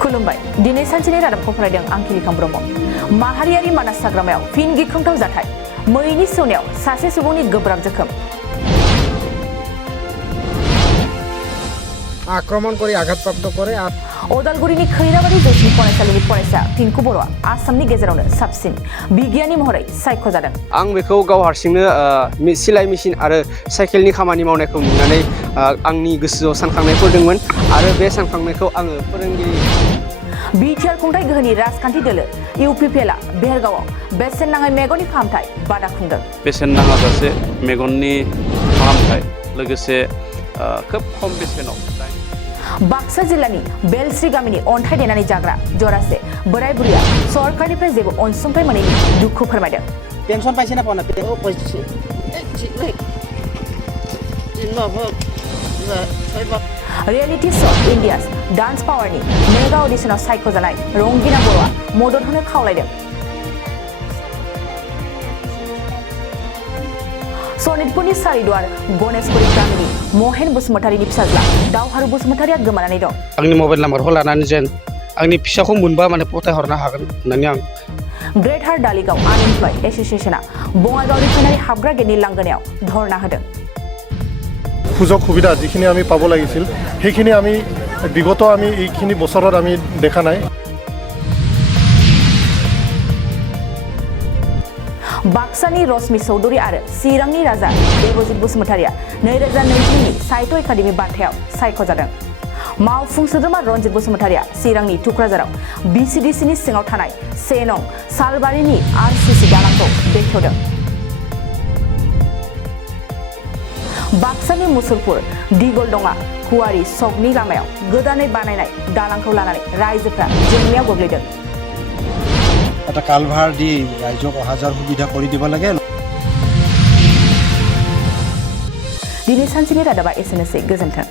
खुलुमबाय दिनै सानसेनि रादाबखौ फरायदों आं किलिखां ब्रह्म माहारियारि मानास हाग्रामायाव फिन गिख्रंथाव जाथाय मैनि सौनायाव सासे सुबुंनि गोब्राब जोखोम आक्रमण করে आघातप्राप्त করে अदालगुरिनि खैराबारि जौसिन फरायसालिनि फरायसा पिंकु बर'आ आसामनि गेजेरावनो साबसिन बिगियाननि महरै सायख'जादों आं बेखौ गाव हारसिंनो सिलाइ मेसिन आरो साइकेलनि खामानि मावनायखौ नुनानै आंनि गोसोआव सानखांनाय फैदोंमोन आरो बे सानखांनायखौ आङो फोरोंगिरि बिटिआर खुंथाय गोहोनि राजखान्थि दोलो इउपिपिएलआ बेरगावआव बेसेन नाङै मेगननि फाहामथाय बादा खुंदों बेसेन नाङाजासे मेगननि फाहामथाय लोगोसे खोब खम बेसेनाव बाक्सा जिल्लानि बेलस्रि गामिनि अन्थाइ देनानै जाग्रा जरासे बोराय बुरिया सरकारनिफ्राय जेबो अनसुंथाय मोनैनि दुखु फोरमायदों पेन्सन पाइছে না পাওনা ও পাইছে रियलिटी शो इंडियास डांस पावारनि मेगा अडिशनाव सायख'जानाय रंगिना बर'आ मदद होनो खावलायदों सनितपुरनि सारिदुवार गणेशपुरी गामिनि महेन बसुमतारीनि फिसाज्ला दावहारु बसुमतारीया गोमानानै दं आंनि मबाइल नाम्बारखौ लानानै जेन आंनि फिसाखौ मोनबा माने फथायहरनो हागोन होननानै आं ग्रेट हार्ट दालिगाव आनएमप्लय एसोसिएशना बङाइगाव रिफाइनारि हाबग्रा गेटनि लांगोनायाव धरना होदों সুযোগ সুবিধা যিখিনি আমি পাব লাগিছিল সেইখিনি আমি বিগত আমি এইখিনি বছৰত আমি দেখা নাই बाक्सानि रश्मि चौधुरी आरो चिरांनि राजा देबजित बसुमतारीया 2020नि साहित्य एकाडेमि बान्थायाव सायख'जादों मावफुं सोद्रोमा रनजित बसुमतारीया चिरांनि थुक्राझाराव बिसिडिसिनि सिङाव थानाय 1 नं सालबारिनि आरसिसि दालांखौ बेखेवदों बाक्सानि मुसुलपुर दिगलदङा कुवारि सकनि लामायाव गोदानै बानायनाय दालांखौ लानानै रायजोफ्रा जेंनायाव गोग्लैदों এটা কালভাৰ দি ৰাইজক অহা যোৱাৰ সুবিধা কৰি দিব লাগে दिनै सानसेनि रादाबा एसेनोसै गोजोन्थों